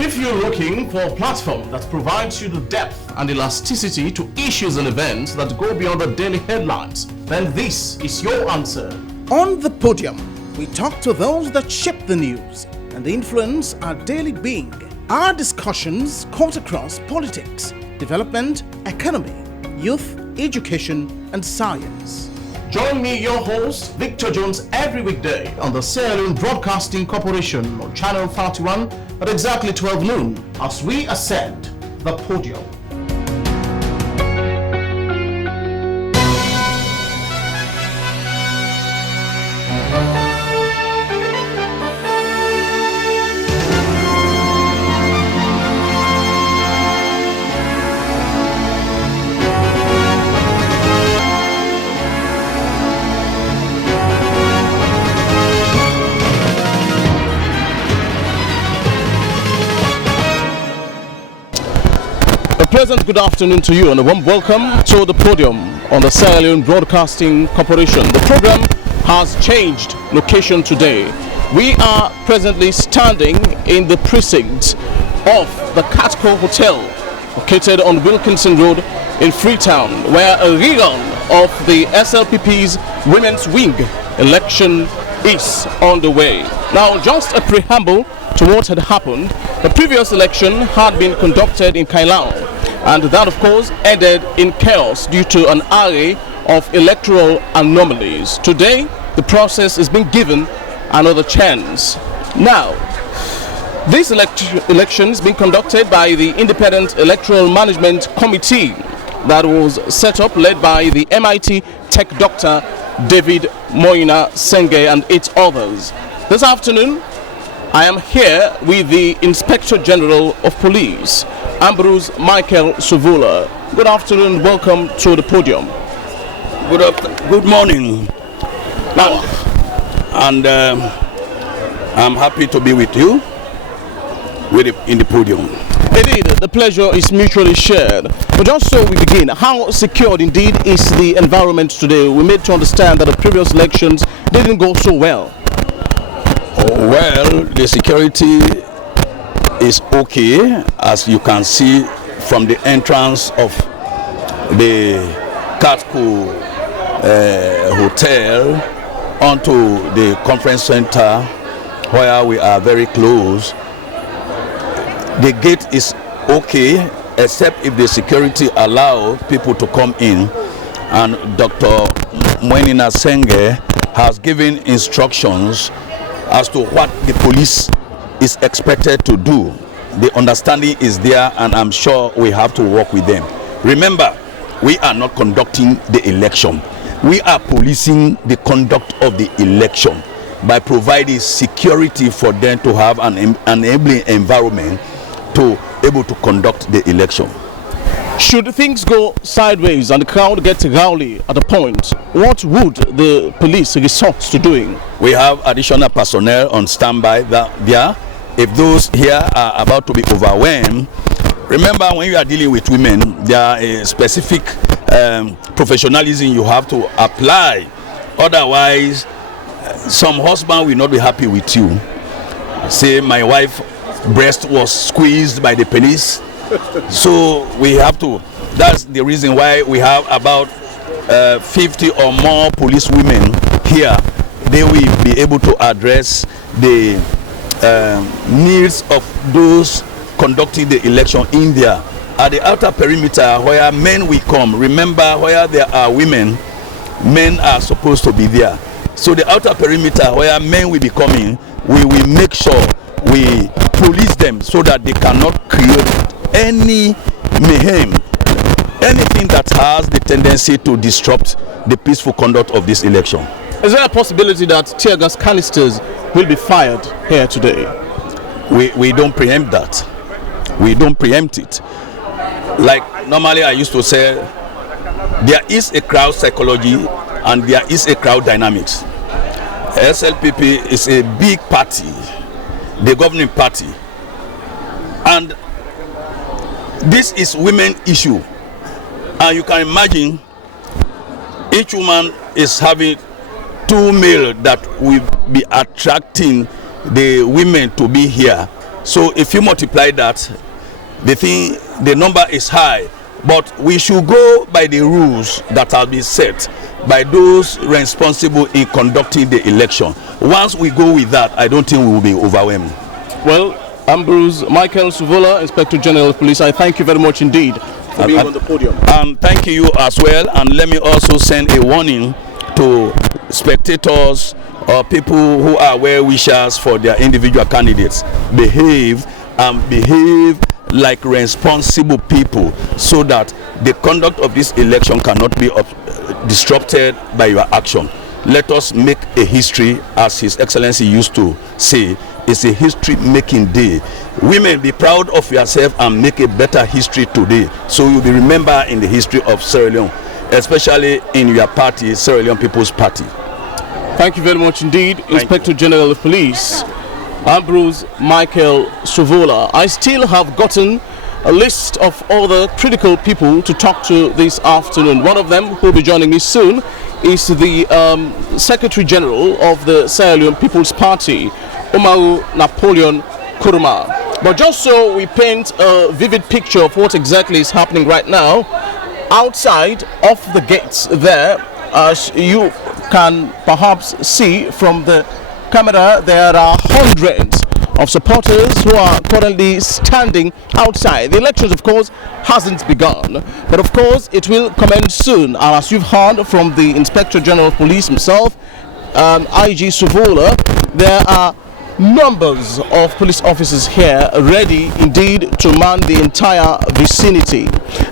If you're looking for a platform that provides you the depth and elasticity to issues and events that go beyond the daily headlines, then this is your answer. On the podium, we talk to those that shape the news and influence our daily being. Our discussions cut across politics, development, economy, youth, education, and science. Join me, your host, Victor Jones, every weekday on the Leone Broadcasting Corporation on Channel 31 at exactly 12 noon as we ascend the podium. A pleasant good afternoon to you and a warm welcome to the podium on the Leone Broadcasting Corporation. The program has changed location today. We are presently standing in the precinct of the Catco Hotel located on Wilkinson Road in Freetown, where a rerun of the SLPP's Women's Wing election is on the way. Now, just a preamble to what had happened. The previous election had been conducted in Kailan, and that of course ended in chaos due to an array of electoral anomalies. Today, the process is being given another chance. Now, this election is being conducted by the Independent Electoral Management Committee that was set up, led by the MIT Tech Dr. David Moina Senge and 8 others. This afternoon, I am here with the Inspector General of Police, Ambrose Michael Suvula. Good afternoon, welcome to the podium. Good morning. Now, and I'm happy to be with you in the podium. Indeed, the pleasure is mutually shared. But just so we begin, how secured indeed is the environment today? We made to understand that the previous elections didn't go so well. Well, the security is okay, as you can see from the entrance of the Catco Hotel onto the conference center, where we are very close. The gate is okay, except if the security allow people to come in, and Dr. Moina Senge has given instructions as to what the police is expected to do. The understanding is there, and I'm sure we have to work with them. Remember, we are not conducting the election. We are policing the conduct of the election by providing security for them to have an enabling environment to able to conduct the election. Should things go sideways and the crowd get rowdy at a point, what would the police resort to doing? We have additional personnel on standby there. If those here are about to be overwhelmed, remember, when you are dealing with women, there is specific professionalism you have to apply. Otherwise, some husband will not be happy with you. Say, my wife's breast was squeezed by the police. So we have to, that's the reason why we have about 50 or more police women here. They will be able to address the needs of those conducting the election in there. At the outer perimeter where men will come, remember, where there are women, men are supposed to be there. So the outer perimeter where men will be coming, we will make sure we police them so that they cannot create any mayhem, anything that has the tendency to disrupt the peaceful conduct of this election. Is there a possibility that tear gas canisters will be fired here today? We don't preempt that. We don't preempt it. Like normally I used to say, there is a crowd psychology and there is a crowd dynamics. SLPP is a big party, the governing party, and this is women issue, and you can imagine each woman is having 2 male that will be attracting the women to be here. So if you multiply that, the number is high. But we should go by the rules that have been set by those responsible in conducting the election. Once we go with that, I don't think we will be overwhelmed. Well, Ambrose Michael Suvola, Inspector General of Police, I thank you very much indeed for being on the podium. Thank you as well, and let me also send a warning to spectators or people who are well-wishers for their individual candidates. Behave like responsible people, so that the conduct of this election cannot be disrupted by your action. Let us make a history, as His Excellency used to say. It's a history-making day. Women, be proud of yourself and make a better history today, so you'll be remembered in the history of Sierra Leone, especially in your party, Sierra Leone People's Party. Thank you very much indeed, Inspector General of Police Ambrose Michael Suvola. I still have gotten a list of all the critical people to talk to this afternoon. One of them, who will be joining me soon, is the Secretary General of the Sierra Leone People's Party, Umaru Napoleon Kuruma. But just so we paint a vivid picture of what exactly is happening right now, outside of the gates there, as you can perhaps see from the camera, there are hundreds of supporters who are currently standing outside. The elections, of course, hasn't begun, but of course it will commence soon. And as you've heard from the Inspector General of Police himself, IG Suvola, there are numbers of police officers here ready indeed to man the entire vicinity.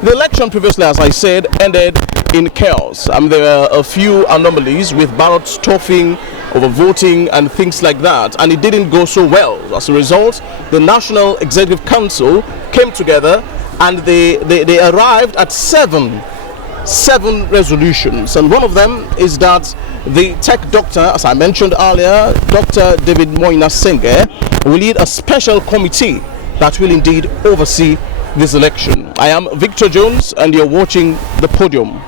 The election previously, as I said, ended in chaos. There were a few anomalies with ballot stuffing, overvoting and things like that, and it didn't go so well. As a result, the National Executive Council came together and they arrived at seven resolutions, and one of them is that the tech doctor, as I mentioned earlier, Dr. David Moina Senge, will lead a special committee that will indeed oversee this election. I am Victor Jones and you're watching The Podium.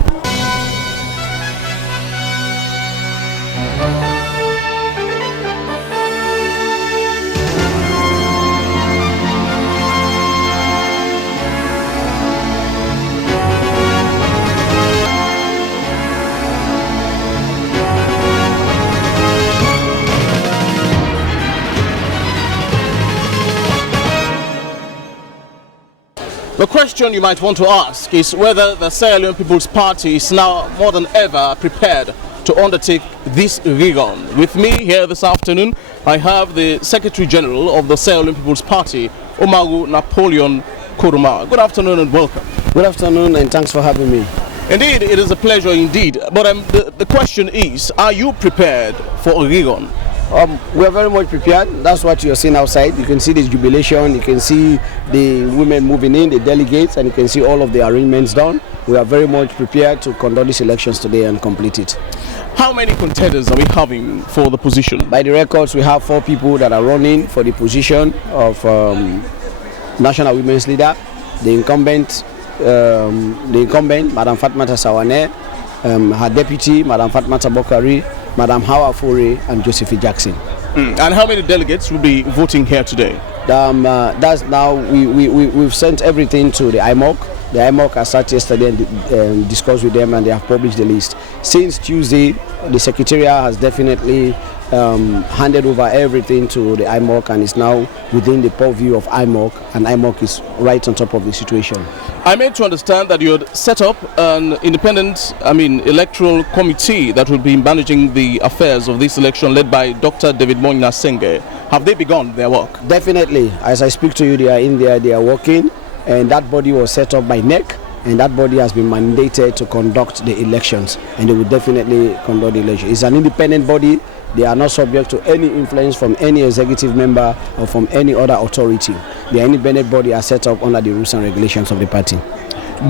The question you might want to ask is whether the Sierra Leone People's Party is now more than ever prepared to undertake this recon. With me here this afternoon, I have the Secretary General of the Sierra Leone People's Party, Umaru Napoleon Kuruma. Good afternoon and welcome. Good afternoon and thanks for having me. Indeed, it is a pleasure indeed. But the question is, are you prepared for a recon? We are very much prepared. That's what you're seeing outside. You can see the jubilation, you can see the women moving in, the delegates, and you can see all of the arrangements done. We are very much prepared to conduct these elections today and complete it. How many contenders are we having for the position? By the records, we have 4 people that are running for the position of National Women's Leader. The incumbent, Madam Fatmata Sawane, her deputy, Madam Fatmata Bokari, Madam Hawa Fore and Josephine Jackson. And how many delegates will be voting here today? That's now we've sent everything to the IMOC. The IMOC has sat yesterday and discussed with them, and they have published the list. Since Tuesday, the Secretariat has definitely handed over everything to the IMOC, and is now within the purview of IMOC, and IMOC is right on top of the situation. I made to understand that you had set up an independent, electoral committee that will be managing the affairs of this election, led by Dr. David Moina Senge. Have they begun their work? Definitely. As I speak to you, they are in there, they are working, and that body was set up by NEC, and that body has been mandated to conduct the elections, and they will definitely conduct the election. It's an independent body. They are not subject to any influence from any executive member or from any other authority. The independent body are set up under the rules and regulations of the party.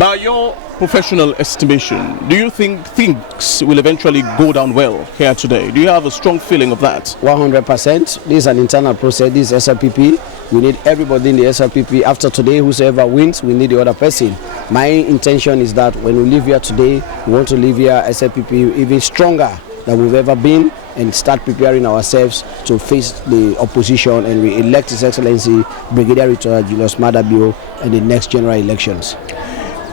By your professional estimation, do you think things will eventually go down well here today? Do you have a strong feeling of that? 100%. This is an internal process. This is SLPP. We need everybody in the SLPP. After today, whosoever wins, we need the other person. My intention is that when we leave here today, we want to leave here SLPP even stronger than we've ever been, and start preparing ourselves to face the opposition and re-elect His Excellency Brigadier Retired Julius Madabio in the next general elections.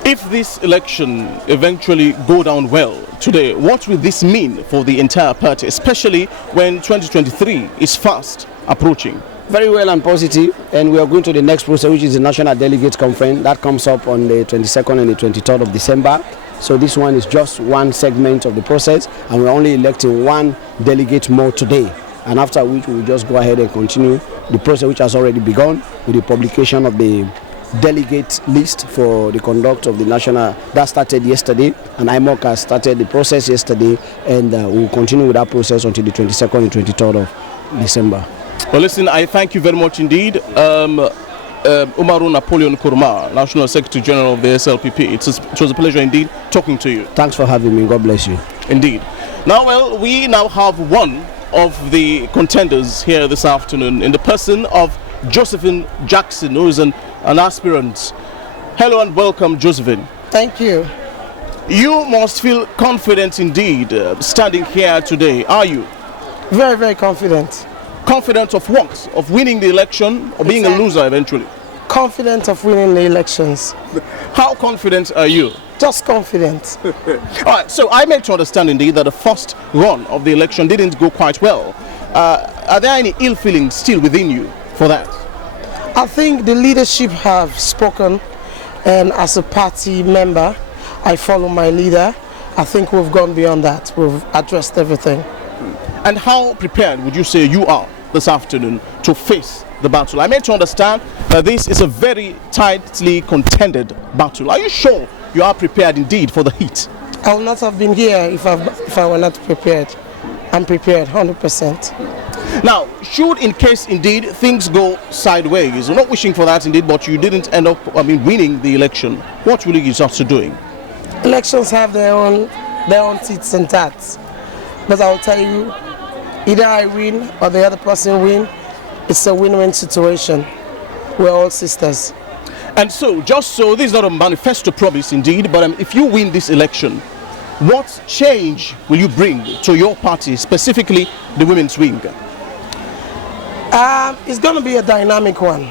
If this election eventually go down well today, what will this mean for the entire party, especially when 2023 is fast approaching? Very well and positive, and we are going to the next process, which is the National Delegates Conference. That comes up on the 22nd and the 23rd of December. So this one is just one segment of the process, and we're only electing one delegate more today. And after which we will just go ahead and continue the process, which has already begun with the publication of the delegate list for the conduct of the national. That started yesterday, and IMOC has started the process yesterday, and we'll continue with that process until the 22nd and 23rd of December. Well, listen, I thank you very much indeed. Umaru Napoleon Kurma, National Secretary General of the SLPP. It was a pleasure indeed talking to you. Thanks for having me. God bless you. Indeed. Now, well, we now have one of the contenders here this afternoon in the person of Josephine Jackson, who is an aspirant. Hello and welcome, Josephine. Thank you. You must feel confident indeed standing here today, are you? Very, very confident. Confident of what? Of winning the election or being a loser eventually? Confident of winning the elections. How confident are you? Just confident. All right, so I made to understand indeed that the first run of the election didn't go quite well. Are there any ill feelings still within you for that? I think the leadership have spoken, and as a party member, I follow my leader. I think we've gone beyond that. We've addressed everything. And how prepared would you say you are this afternoon to face the battle? I made to understand that this is a very tightly contended battle. Are you sure you are prepared indeed for the heat? I would not have been here if I were not prepared. I'm prepared, 100%. Now, should in case indeed things go sideways, we're not wishing for that indeed, but you didn't end up, winning the election, what will you resort to doing? Elections have their own tits and tats. But I'll tell you, either I win or the other person win, it's a win-win situation. We're all sisters. And so, just so, this is not a manifesto promise indeed, but if you win this election, what change will you bring to your party, specifically the women's wing? It's going to be a dynamic one.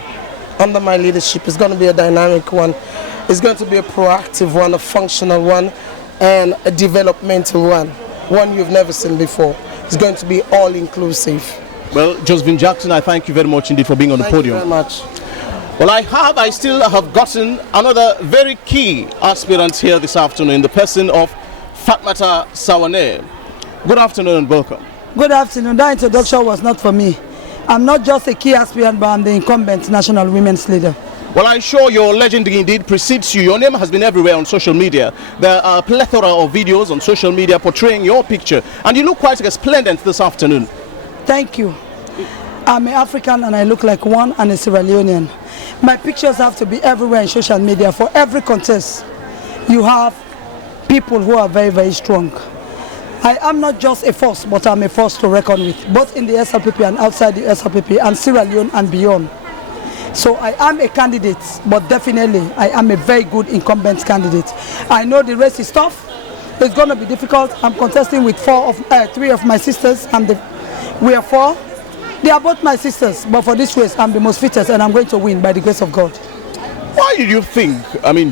Under my leadership, it's going to be a dynamic one. It's going to be a proactive one, a functional one, and a developmental one. One you've never seen before. It's going to be all-inclusive. Well, Josephine Jackson, I thank you very much indeed for being on the podium. Thank you very much. Well, I still have gotten another very key aspirant here this afternoon, in the person of Fatmata Sawane. Good afternoon and welcome. Good afternoon. That introduction was not for me. I'm not just a key aspirant, but I'm the incumbent national women's leader. Well, I'm sure your legend indeed precedes you. Your name has been everywhere on social media. There are a plethora of videos on social media portraying your picture, and you look quite resplendent this afternoon. Thank you. I'm an African and I look like one, and a Sierra Leonean. My pictures have to be everywhere in social media. For every contest, you have people who are very, very strong. I am not just a force, but I'm a force to reckon with, both in the SLPP and outside the SLPP, and Sierra Leone and beyond. So I am a candidate, but definitely I am a very good incumbent candidate. I know the race is tough. It's going to be difficult. I'm contesting with three of my sisters, and we are four. They are both my sisters, but for this race, I'm the most fittest, and I'm going to win by the grace of God. Why do you think,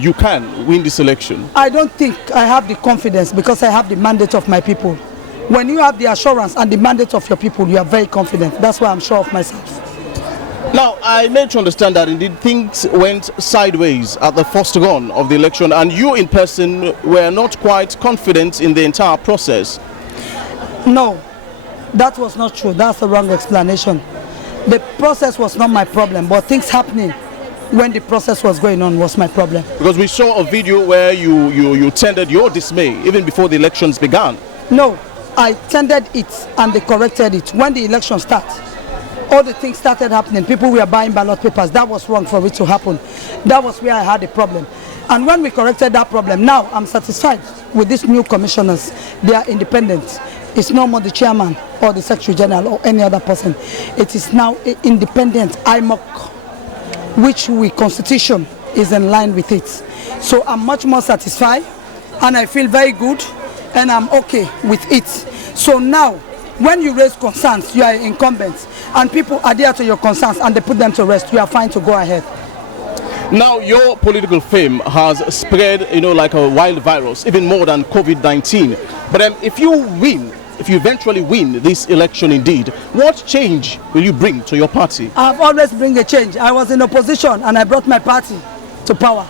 you can win this election? I don't think I have the confidence, because I have the mandate of my people. When you have the assurance and the mandate of your people, you are very confident. That's why I'm sure of myself. Now, I made to understand that indeed things went sideways at the first run of the election, and you in person were not quite confident in the entire process. No, that was not true. That's the wrong explanation. The process was not my problem, but things happening when the process was going on was my problem. Because we saw a video where you tendered your dismay even before the elections began. No, I tendered it and they corrected it. When the election started, all the things started happening. People were buying ballot papers. That was wrong for it to happen. That was where I had a problem. And when we corrected that problem, now I'm satisfied with these new commissioners. They are independent. It's no more the chairman or the secretary general or any other person. It is now an independent IMOC, which the constitution is in line with it. So I'm much more satisfied, and I feel very good, and I'm okay with it. So now When you raise concerns, you are incumbent, and people adhere to your concerns and they put them to rest, you are fine to go ahead. Now, your political fame has spread, like a wild virus, even more than COVID-19. But if you eventually win this election indeed, what change will you bring to your party? I've always bring a change. I was in opposition and I brought my party to power.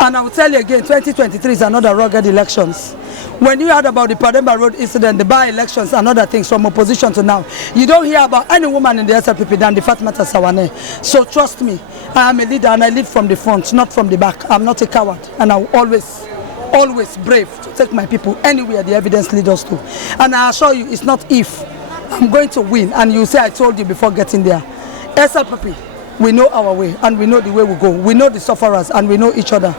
And I will tell you again, 2023 is another rugged elections. When you heard about the Podium Road incident, the by-elections and other things from opposition to now, you don't hear about any woman in the SLPP than the Fatmata Sawane. So trust me, I am a leader and I lead from the front, not from the back. I'm not a coward, and I will always brave to take my people anywhere the evidence leads us to. And I assure you, it's not if. I'm going to win, and you say I told you before getting there. SLPP, we know our way and we know the way we go. We know the sufferers and we know each other.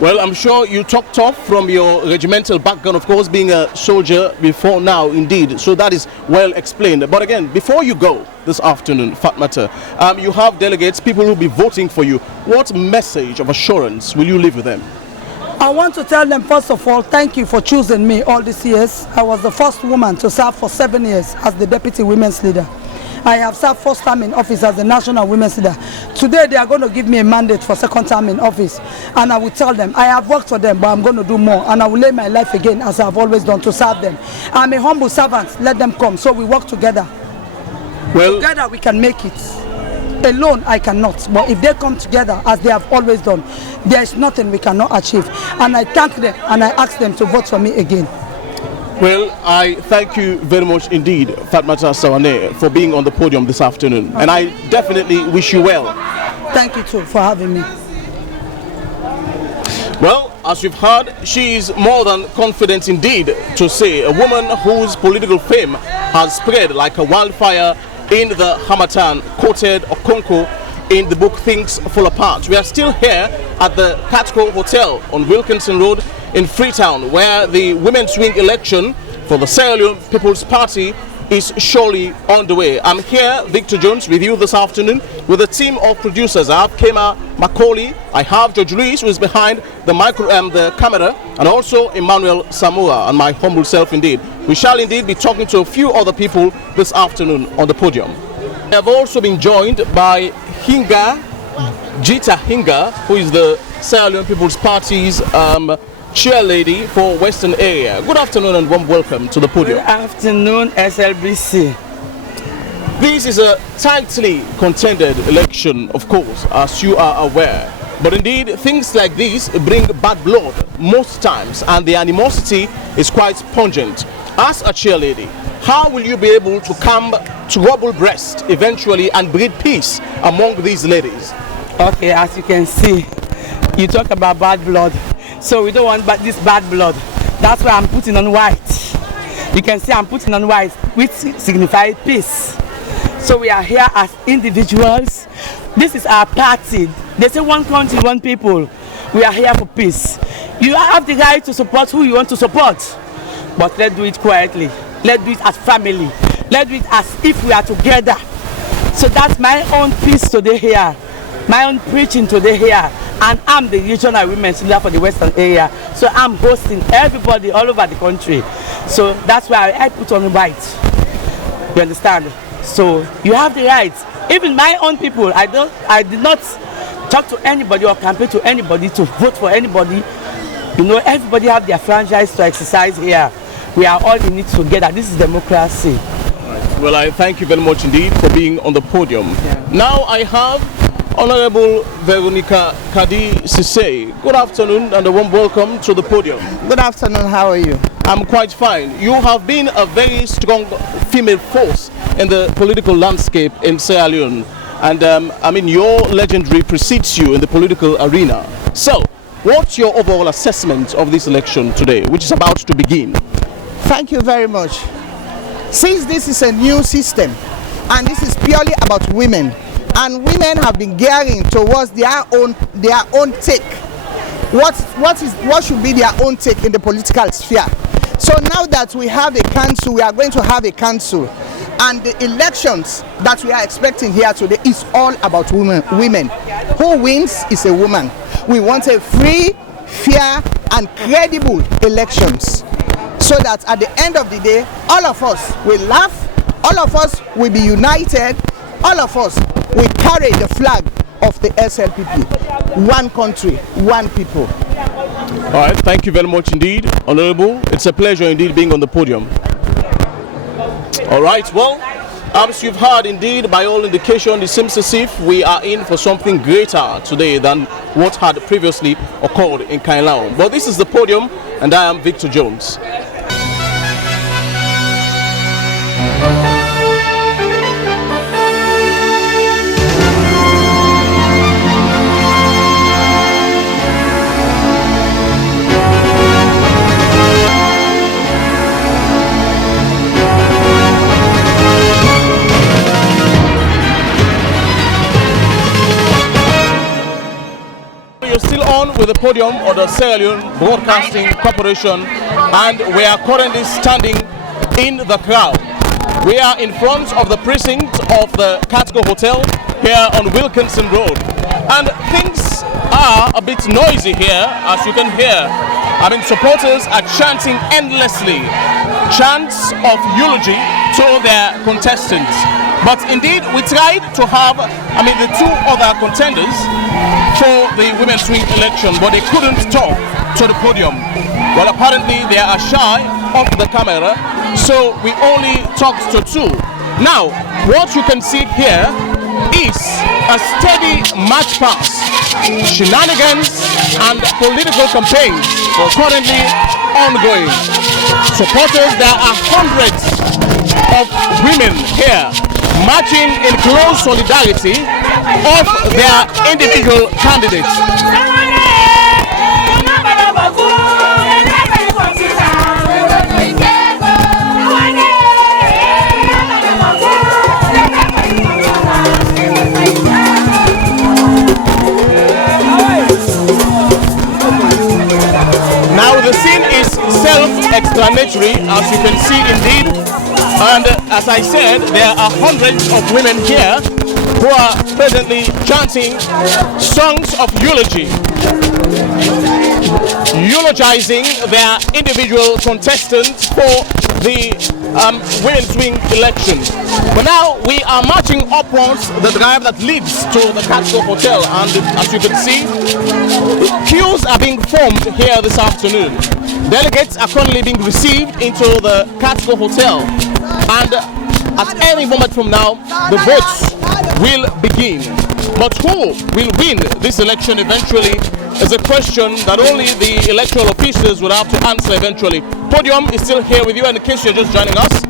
Well, I'm sure you talk tough from your regimental background, of course, being a soldier before now, indeed. So that is well explained. But again, before you go this afternoon, Fatmata, you have delegates, people who will be voting for you. What message of assurance will you leave with them? I want to tell them, first of all, thank you for choosing me all these years. I was the first woman to serve for 7 years as the Deputy Women's Leader. I have served first time in office as the National Women's Leader. Today they are going to give me a mandate for second time in office, and I will tell them I have worked for them, but I'm going to do more, and I will lay my life again as I've always done to serve them. I'm a humble servant. Let them come, so we work together. Well, together we can make it. Alone I cannot, but if they come together as they have always done, there is nothing we cannot achieve. And I thank them and I ask them to vote for me again. Well, I thank you very much indeed, Fatmata Sawane, for being on the podium this afternoon. And I definitely wish you well. Thank you too for having me. Well, as you've heard, she is more than confident indeed to say a woman whose political fame has spread like a wildfire in the Hamatan, quoted Okonko in the book Things Fall Apart. We are still here at the Catco Hotel on Wilkinson Road in Freetown, where the women's wing election for the Sierra Leone People's Party is surely on the way. I'm here, Victor Jones, with you this afternoon with a team of producers. I have Kema Macaulay, I have George Luis, who is behind the camera, and also Emmanuel Samoa, and my humble self indeed. We shall indeed be talking to a few other people this afternoon on the podium. I have also been joined by Jita Hinga, who is the Sierra Leone People's Party's chair lady for Western area. Good afternoon and warm welcome to the podium. Good afternoon, SLBC. This is a tightly contended election, of course, as you are aware. But indeed, things like these bring bad blood most times, and the animosity is quite pungent. As a chair lady, how will you be able to come to rubble breast eventually and breed peace among these ladies? Okay, as you can see, you talk about bad blood. So we don't want this bad blood. That's why I'm putting on white. You can see I'm putting on white, which signifies peace. So we are here as individuals. This is our party. They say one country, one people. We are here for peace. You have the right to support who you want to support. But let's do it quietly. Let's do it as family. Let's do it as if we are together. So that's my own peace today here. My own preaching today here. And I'm the regional women's leader for the Western area. So I'm hosting everybody all over the country. So that's why I put on white. You understand? So you have the right. Even my own people, I did not talk to anybody or campaign to anybody to vote for anybody. You know, everybody have their franchise to exercise here. We are all in it together. This is democracy. Well, I thank you very much indeed for being on the podium. Yeah. Now I have Honorable Veronica Kadi Sise. Good afternoon and a warm welcome to the podium. Good afternoon, how are you? I'm quite fine. You have been a very strong female force in the political landscape in Sierra Leone. And I mean, your legendary precedes you in the political arena. So, what's your overall assessment of this election today, which is about to begin? Thank you very much. Since this is a new system, and this is purely about women, and women have been gearing towards their own take. What should be their own take in the political sphere? So now that we have a council, we are going to have a council, and the elections that we are expecting here today is all about women. Who wins is a woman. We want a free, fair, and credible elections. So so that at the end of the day, all of us will laugh, all of us will be united, all of us will carry the flag of the SLPP. One country, one people. All right, thank you very much indeed, Honorable. It's a pleasure indeed being on the podium. All right, well, as you've heard indeed, by all indication, it seems as if we are in for something greater today than what had previously occurred in Kailao. But this is the podium, and I am Victor Jones. You're still on with the podium of the Sierra Leone Broadcasting Corporation, and we are currently standing in the crowd. We are in front of the precinct of the Catco Hotel here on Wilkinson Road, and things are a bit noisy here, as you can hear. I mean, supporters are chanting endlessly, chants of eulogy to their contestants. But indeed, we tried to have, the two other contenders for the women's swing election, but they couldn't talk to the podium. Well, apparently they are shy of the camera, so we only talked to two. Now, what you can see here is a steady match pass. Shenanigans and political campaigns are currently ongoing. Supporters, there are hundreds of women here marching in close solidarity of their individual candidates. Now the scene is self-explanatory, as you can see indeed. And as I said, there are hundreds of women here who are presently chanting songs of eulogy, eulogizing their individual contestants for the women's swing election. But now we are marching upwards the drive that leads to the Catco Hotel, and as you can see, queues are being formed here this afternoon. Delegates are currently being received into the Catco Hotel, and at any moment from now, the votes will begin. But who will win this election eventually is a question that only the electoral officials will have to answer eventually. Podium is still here with you, and in case you're just joining us,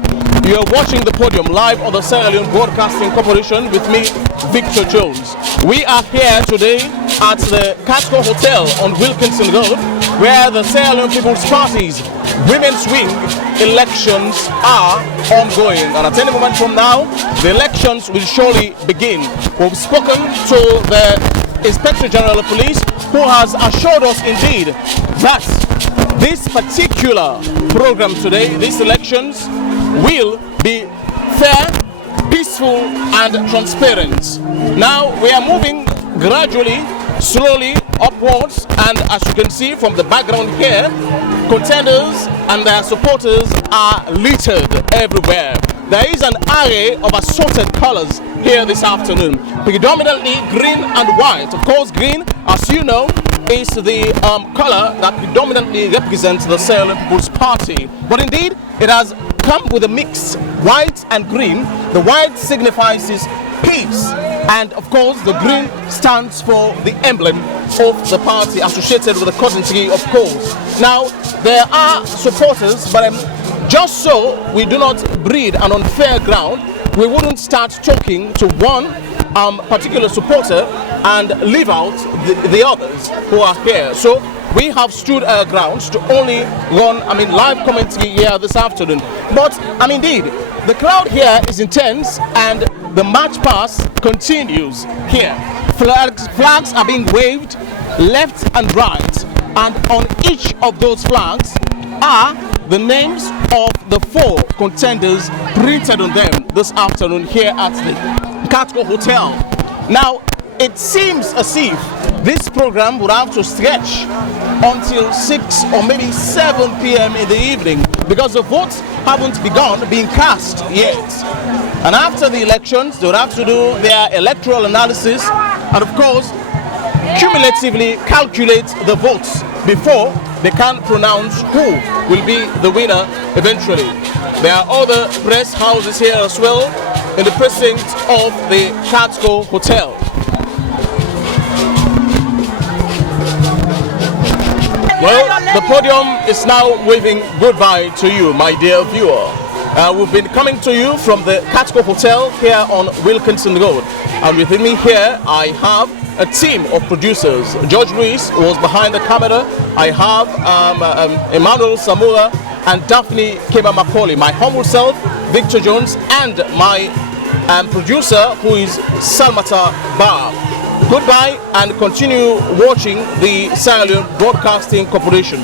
you are watching the Podium live on the Sierra Leone Broadcasting Corporation with me, Victor Jones. We are here today at the Catco Hotel on Wilkinson Road, where the Sierra Leone People's Party's women's swing elections are ongoing, and at any moment from now the elections will surely begin. We've spoken to the Inspector General of Police, who has assured us indeed that this particular program today, these elections, will be fair, peaceful and transparent. Now we are moving gradually, slowly upwards, and as you can see from the background here, contenders and their supporters are littered everywhere. There is an array of assorted colors here this afternoon, predominantly green and white. Of course, green, as you know, is the color that predominantly represents the Sierra Leone People's Party. But indeed, it has come with a mix, white and green. The white signifies peace, and of course the green stands for the emblem of the party associated with the cotton tree, of course. Now there are supporters, but just so we do not breed an unfair ground, we wouldn't start talking to one particular supporter and leave out the others who are here. So we have stood our grounds to only run live commentary here this afternoon. But indeed, the crowd here is intense, and the march pass continues here. Flags are being waved left and right, and on each of those flags are the names of the 4 contenders printed on them this afternoon here at the Catco Hotel. Now, it seems as if this program would have to stretch until 6 or maybe 7 p.m. in the evening because the votes haven't begun being cast yet. And after the elections, they would have to do their electoral analysis and, of course, cumulatively calculate the votes before they can pronounce who will be the winner eventually. There are other press houses here as well in the precinct of the Catco Hotel. Well, the podium is now waving goodbye to you, my dear viewer. We've been coming to you from the Catco Hotel here on Wilkinson Road. And with me here, I have a team of producers. George Ruiz was behind the camera. I have Emmanuel Samura and Daphne Keba Macaulay, my humble self, Victor Jones, and my producer, who is Salmata Bar. Goodbye and continue watching the Sierra Leone Broadcasting Corporation.